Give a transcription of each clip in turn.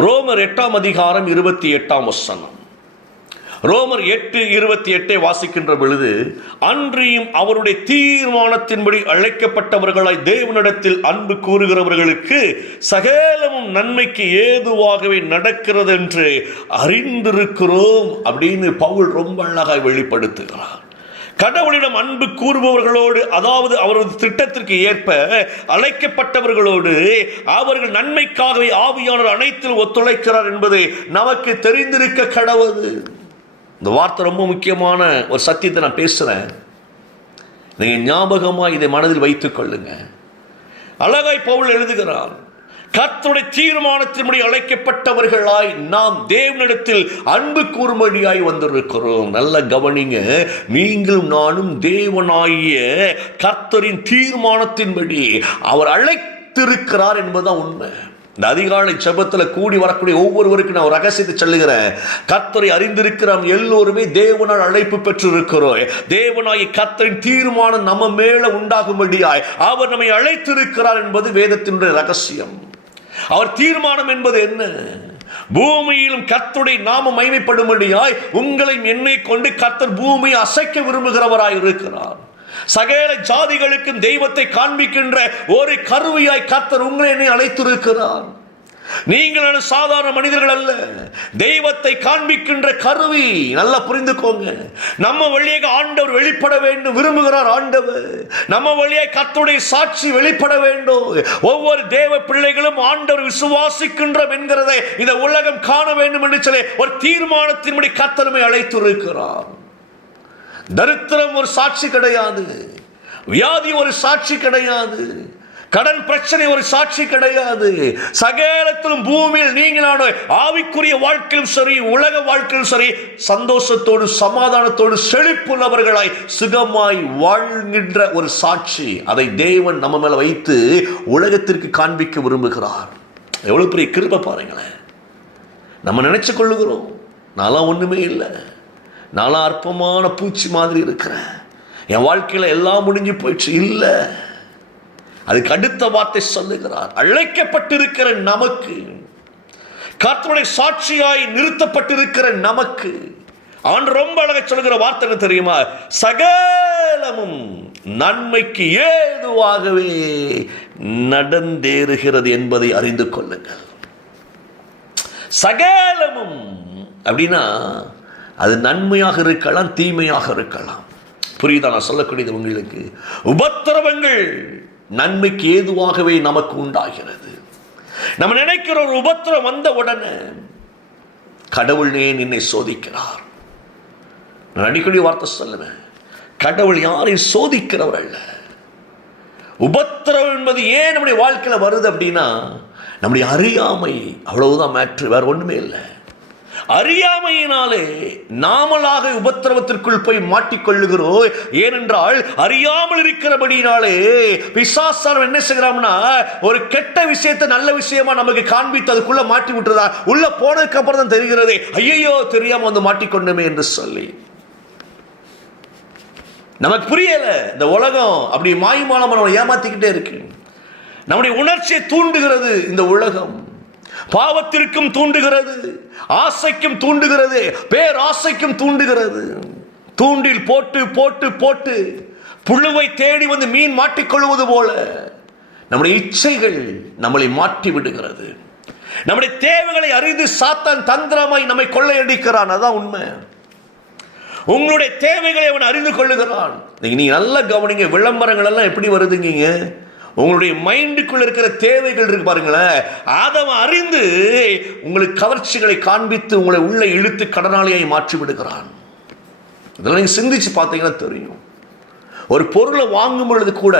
ரோமர் எட்டாம் அதிகாரம் இருபத்தி எட்டாம் வசனம். ரோமர் எட்டு இருபத்தி எட்டை வாசிக்கின்ற பொழுது அன்றியும் அவருடைய தீர்மானத்தின்படி அழைக்கப்பட்டவர்களாய் தேவனிடத்தில் அன்பு கூறுகிறவர்களுக்கு சகலமும் நன்மைக்கு ஏதுவாகவே நடக்கிறது என்று அறிந்திருக்கிறோம் அப்படின்னு பவுல் ரொம்ப அழகாய் வெளிப்படுத்துகிறார். கடவுளிடம் அன்பு கூறுபவர்களோடு அதாவது அவரது திட்டத்திற்கு ஏற்ப அழைக்கப்பட்டவர்களோடு அவர்கள் நன்மைக்காகவே ஆவியானவர் அனைத்தில் ஒத்துழைக்கிறார் என்பது நமக்கு தெரிந்திருக்க கடவுது இந்த வார்த்தை ரொம்ப முக்கியமான ஒரு சத்தியத்தை நான் பேசுகிறேன் நீங்கள் ஞாபகமாக இதை மனதில் வைத்துக் கொள்ளுங்க. அழகாய் பவுல் எழுதுகிறார் கர்த்தருடைய தீர்மானத்தின்படி அழைக்கப்பட்டவர்களாய் நாம் தேவனிடத்தில் அன்பு கூறும்படியாய் வந்திருக்கிறோம். நல்ல கவனிங்க. நீங்களும் நானும் தேவனாகிய கர்த்தரின் தீர்மானத்தின்படி அவர் அழைத்திருக்கிறார் என்பதுதான் உண்மை. இந்த அதிகாலை ஜெபத்தில் கூடி வரக்கூடிய ஒவ்வொருவருக்கும் நான் ரகசியத்தை சொல்லுகிறேன். கத்தரை அறிந்திருக்கிறோம் எல்லோருமே தேவனால் அழைப்பு பெற்றிருக்கிறோம். தேவனாய் கத்தரின் தீர்மானம் நம்ம மேல உண்டாகும்படியாய் அவர் நம்மை அழைத்திருக்கிறார் என்பது வேதத்தினுடைய ரகசியம். அவர் தீர்மானம் என்பது என்ன? பூமியிலும் கத்துடைய நாம மைமைப்படும்படியாய் உங்களையும் என்னை கொண்டு கத்தர் பூமியை அசைக்க விரும்புகிறவராய் இருக்கிறார். சகல ஜாதிகளுக்கும் தெய்வத்தை காண்பிக்கின்ற ஒரு கருவியாய் கத்தர் உங்களை என்னை அழைத்திருக்கிறார். நீங்கள் சாதாரண மனிதர்கள் அல்ல. தெய்வத்தை காண்பிக்கின்ற கருவி. நல்லா புரிந்துக்கோங்க. நம்ம வழியாக ஆண்டவர் வெளிப்பட வேண்டும் விரும்புகிறார் ஆண்டவர். நம்ம வழியாக கத்துடைய சாட்சி வெளிப்பட வேண்டும். ஒவ்வொரு தேவ பிள்ளைகளும் ஆண்டவர் விசுவாசிக்கின்றோம் என்கிறதை இந்த உலகம் காண வேண்டும் என்று சொல்லி ஒரு தீர்மானத்தின்படி அழைத்து அழைத்திருக்கிறார். தரித்திரம் ஒரு சாட்சி கிடையாது. வியாதி ஒரு சாட்சி கிடையாது. கடன் பிரச்சனை ஒரு சாட்சி கிடையாது. சகேலத்திலும் பூமியில் நீங்களான ஆவிக்குரிய வாழ்க்கையிலும் சரி உலக வாழ்க்கையிலும் சரி சந்தோஷத்தோடு சமாதானத்தோடு செழிப்புள்ளவர்களாய் சுகமாய் வாழ்கின்ற ஒரு சாட்சி அதை தேவன் நம்ம மேல வைத்து உலகத்திற்கு காண்பிக்க விரும்புகிறார். எவ்வளவு பெரிய கிருப பாருங்களேன். நம்ம நினைச்சு கொள்ளுகிறோம். நான்லாம் ஒண்ணுமே இல்லை. நான்லாம் அற்பமான பூச்சி மாதிரி இருக்கிறேன். என் வாழ்க்கையில் எல்லாம் முடிஞ்சு போயிடுச்சு. இல்லை. அதுக்கு அடுத்த வார்த்தை சொல்லுகிறார். அழைக்கப்பட்டிருக்கிற நமக்கு கர்த்தருடைய சாட்சியாய் நிறுத்தப்பட்டிருக்கிற நமக்கு அவன் ரொம்ப அழகா சொல்லுகிற வார்த்தை என்ன தெரியுமா? சகலமும் நன்மைக்கு ஏதுவாகவே நடந்தேறுகிறது என்பதை அறிந்து கொள்ளுங்கள். சகலமும் அப்படின்னா அது நன்மையாக இருக்கலாம் தீமையாக இருக்கலாம். புரியுதா? நான் சொல்லக்கூடியது உங்களுக்கு. உபத்திரவங்கள் நன்மைக்கு ஏதுவாகவே நமக்கு உண்டாகிறது. நம்ம நினைக்கிற ஒரு உபத்திரம் வந்த உடனே கடவுள் ஏன் என்னை சோதிக்கிறார். நான் அடிக்கடி வார்த்தை சொல்லுவேன் கடவுள் யாரையும் சோதிக்கிறவர் அல்ல? உபத்திரம் என்பது ஏன் நம்முடைய வாழ்க்கையில் வருது அப்படின்னா நம்முடைய அறியாமை அவ்வளவுதான் மேட்ரு வேற ஒன்றுமே இல்லை. அறியாமையினாலே நாமளாக உபத்திரவத்திற்குள் போய் மாட்டிக்கொள்ளுகிறோம். ஏனென்றால் அறியாமல் இருக்கிறபடினாலே பிசாசாரம் என்ன செய்கிறான்னா ஒரு கெட்ட விஷயத்தை நல்ல விஷயமா நமக்கு காண்பித்து அதுக்குள்ள மாட்டி விட்டுறதா உள்ள போனதுக்கு அப்புறம் தான் தெரிகிறது. ஐயையோ தெரியாம வந்து மாட்டிக்கொண்டமே என்று சொல்லி. நமக்கு புரியல இந்த உலகம் அப்படி மாயுமானமா நம்ம ஏமாத்திக்கிட்டே இருக்கு. நம்முடைய உணர்ச்சியை தூண்டுகிறது இந்த உலகம். பாவத்திற்கும் தூண்டுகிறது ஆசைக்கும் தூண்டுகிறது பேராசைக்கும் தூண்டுகிறது. தூண்டில் போட்டு போட்டு போட்டு புழுவை தேடி வந்து மீன் மாட்டிக்கொள்வது போல நம்முடைய இச்சைகள் நம்மளை மாற்றி விடுகிறது. நம்முடைய தேவைகளை அறிந்து சாத்தான் தந்திரமாய் நம்மை கொள்ளையடிக்கிறான். அதான் உண்மை. உங்களுடைய தேவைகளை அவன் அறிந்து கொள்ளுகிறான். நீங்க நல்லா கவனிங்க விளம்பரங்கள் எல்லாம் எப்படி வருதுங்க உங்களுடைய மைண்டுக்குள்ள இருக்கிற தேவைகள் இருக்கு பாருங்களேன். அதை அறிந்து உங்களுக்கு கவர்ச்சிகளை காண்பித்து உங்களை உள்ள இழுத்து கடனாளியாய் மாற்றி விடுகிறான் இதெல்லாம் நீங்க சிந்திச்சு பார்த்தீங்கன்னா தெரியும். ஒரு பொருளை வாங்கும் பொழுது கூட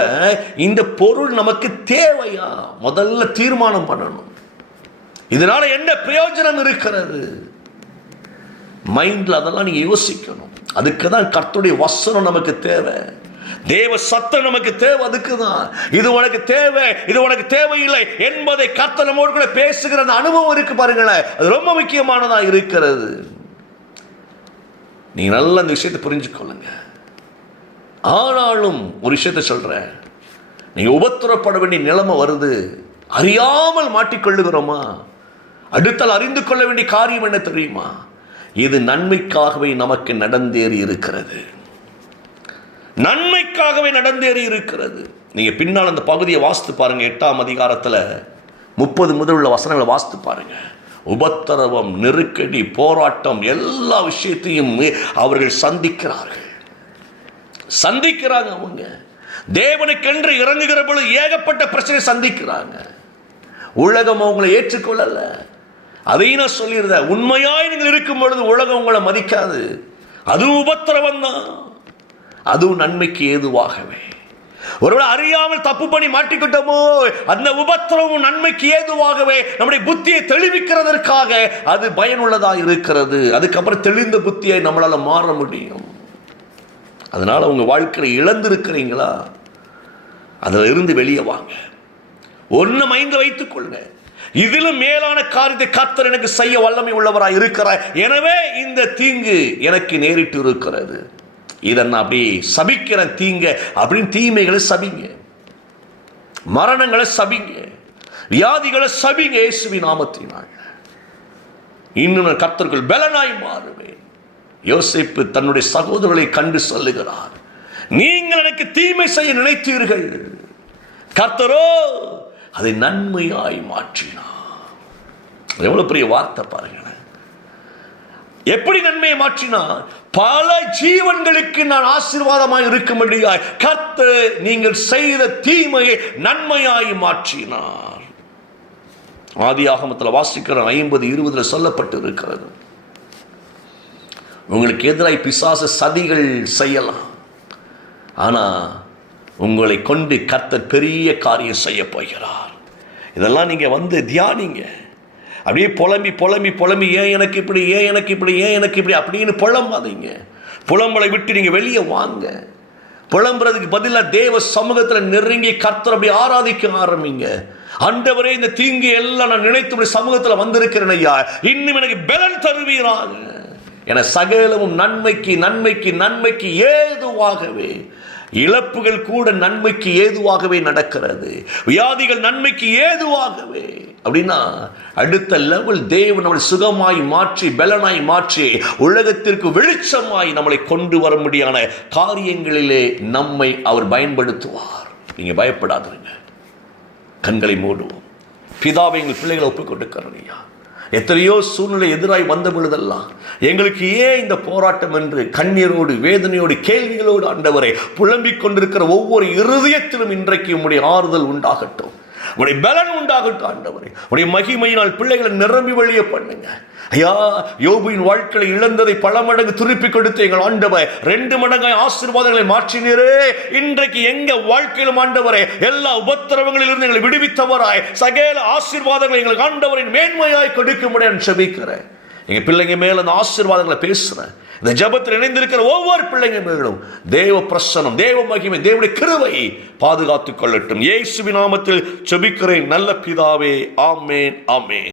இந்த பொருள் நமக்கு தேவையா? முதல்ல தீர்மானம் பண்ணணும். இதனால என்ன பிரயோஜனம் இருக்கிறது? மைண்டில் அதெல்லாம் நீங்க யோசிக்கணும். அதுக்கு தான் கர்த்தருடைய வசனம் நமக்கு தேவை. தேவ சத்தம் நமக்கு தேவை அதுக்கு தான் இது உனக்கு தேவை இது உனக்கு தேவையில்லை என்பதை கத்த நம்மோடு கூட பேசுகிற அந்த அனுபவம் இருக்கு பாருங்களேன். அது ரொம்ப முக்கியமானதாக இருக்கிறது. நீ நல்ல அந்த விஷயத்தை புரிஞ்சுக்கொள்ளுங்க. ஆனாலும் ஒரு விஷயத்தை சொல்றேன். நீ உபத்திரப்பட வேண்டிய நிலைமை வருது. அறியாமல் மாட்டிக்கொள்ளுகிறோமா? அடுத்தால் அறிந்து கொள்ள வேண்டிய காரியம் என்ன தெரியுமா? இது நன்மைக்காகவே நமக்கு நடந்தேறி இருக்கிறது. நன்மைக்காகவே நடந்தேறி இருக்கிறது. நீங்க பின்னால் அந்த பகுதியை வாசித்து பாருங்க எட்டாம் அதிகாரத்தில் முப்பது முதல் உள்ள வசனங்களை வாசித்து பாருங்க. உபத்திரவம் நெருக்கடி போராட்டம் எல்லா விஷயத்தையும் அவர்கள் சந்திக்கிறார்கள். சந்திக்கிறாங்க அவங்க. தேவனுக்கென்று இறங்குகிற பொழுது ஏகப்பட்ட பிரச்சனை சந்திக்கிறாங்க. உலகம் அவங்களை ஏற்றுக்கொள்ளல. அதையும் நான் சொல்லிடுறேன் உண்மையாய் நீங்கள் இருக்கும் பொழுது உலகம் உங்களை மதிக்காது. அதுவும் உபத்திரவம் தான் அதுவும் நன்மைக்கு ஏதுவாகவே. ஒருவேளை அறியாமல் தப்பு பண்ணி மாட்டிக்கிட்டோமோ அந்த உபத்திரமும் நன்மைக்கு ஏதுவாகவே நம்முடைய புத்தியை தெளிவிக்கிறதற்காக அது பயனுள்ளதாக இருக்கிறது. அதுக்கப்புறம் தெளிந்த புத்தியை நம்மளால் மாற முடியும். அதனால் உங்கள் வாழ்க்கையில் இழந்திருக்கிறீங்களா? அதில் இருந்து வெளியே வாங்க. ஒன்று மைந்து வைத்துக் கொள்ளுங்க. இதிலும் மேலான காரியத்தை கர்த்தர் எனக்கு செய்ய வல்லமை உள்ளவராக இருக்கிறார். எனவே இந்த தீங்கு எனக்கு நேரிட்டு இருக்கிறது. இதை நான் அப்படி சபிக்கிறேன் தீங்க அப்படின்னு தீமைகளை சபிங்க. மரணங்களை சபிங்க. வியாதிகளை சபிங்க இயேசுவி நாமத்தினால். இன்னும் கர்த்தர்கள் பலனாய் மாறுவேன் யோசிப்பு தன்னுடைய சகோதரர்களை கண்டு சொல்லுகிறார். நீங்கள் எனக்கு தீமை செய்ய நினைத்தீர்கள். கர்த்தரோ அதை நன்மையாய் மாற்றினார். எவ்வளவு பெரிய வார்த்தை பாருங்களேன். எப்படி நன்மையை மாற்றினார்? பல ஜீவன்களுக்கு நான் ஆசீர்வாதமாய் இருக்கும்படியாய் கர்த்து நீங்கள் செய்த தீமையை நன்மையாய் மாற்றினார். ஆதி ஆகமத்தில் வாசிக்கிற ஐம்பது இருபதுல சொல்லப்பட்டு இருக்கிறது உங்களுக்கு எதிராய் பிசாச சதிகள் செய்யலாம். ஆனா உங்களை கொண்டு கர்த்தர் பெரிய காரியம் செய்ய போகிறார். இதெல்லாம் நீங்க வந்து தியானிங்க. அப்படியே புலம்பி புலம்பி புலம்பி ஏன் எனக்கு இப்படி ஏன் எனக்கு இப்படி ஏன் எனக்கு இப்படி அப்படின்னு புலம்பாதீங்க. புலம்பலை விட்டு நீங்கள் வெளியே வாங்க. புலம்புறதுக்கு பதிலாக தேவ சமூகத்தில் நெருங்கி கர்த்தர் அப்படி ஆராதிக்க ஆரம்பிங்க. அண்டவரே இந்த தீங்கு எல்லாம் நான் நினைத்து சமூகத்தில் வந்திருக்கிறேன் ஐயா. இன்னும் எனக்கு பலன் தருவீராக. என சகலமும் நன்மைக்கு நன்மைக்கு நன்மைக்கு ஏதுவாகவே இழப்புகள் கூட நன்மைக்கு ஏதுவாகவே நடக்கிறது. வியாதிகள் நன்மைக்கு ஏதுவாகவே அப்படின்னா அடுத்த லெவல் தேவன் நம்மளை சுகமாய் மாற்றி பலனாய் மாற்றி உலகத்திற்கு வெளிச்சமாய் நம்மளை கொண்டு வர முடியான காரியங்களிலே நம்மை அவர் பயன்படுத்துவார். நீங்கள் பயப்படாதுங்க. கண்களை மூடுவோம். பிதாவை எங்கள் பிள்ளைகளை ஒப்புக் ஐயா எத்தனையோ சூழ்நிலை எதிராய் வந்த பொழுதெல்லாம் எங்களுக்கு ஏன் இந்த போராட்டம் என்று கண்ணீரோடு வேதனையோடு கேள்விகளோடு ஆண்டவரை புலம்பிக் கொண்டிருக்கிற ஒவ்வொரு இருதயத்திலும் இன்றைக்கு உம்முடைய ஆறுதல் உண்டாகட்டும். உடைய பலன் உண்டாகட்டும் ஆண்டவரே. உடைய மகிமையினால் பிள்ளைகளை நிரம்பி வழிய பண்ணுங்க. ஐயா யோபுவின் வாழ்க்கையை இழந்ததை பல மடங்கு திருப்பி கொடுத்து எங்கள் ஆண்டவர் ரெண்டு மடங்காய் ஆசீர்வாதங்களை மாற்றினீரே. இன்றைக்கு எங்க வாழ்க்கையிலும் ஆண்டவரே எல்லா உபத்திரவங்களிலிருந்து எங்களை விடுவித்தவராய் சகல ஆசீர்வாதங்களை எங்களுக்கு ஆண்டவரின் மேன்மையாய் கொடுக்க முடியும் செபிக்கிறேன். எங்க பிள்ளைங்க மேல அந்த ஆசீர்வாதங்களை பேசுகிறேன் இந்த ஜபத்தில் இணைந்திருக்கிற ஒவ்வொரு பிள்ளைங்க மேலும் தேவ பிரசனம் தேவ மகிமை தேவனுடைய கிருவை பாதுகாத்துக் கொள்ளட்டும். இயேசுவின் நாமத்தில் செபிக்கிறேன் நல்ல பிதாவே ஆமேன் ஆமேன்.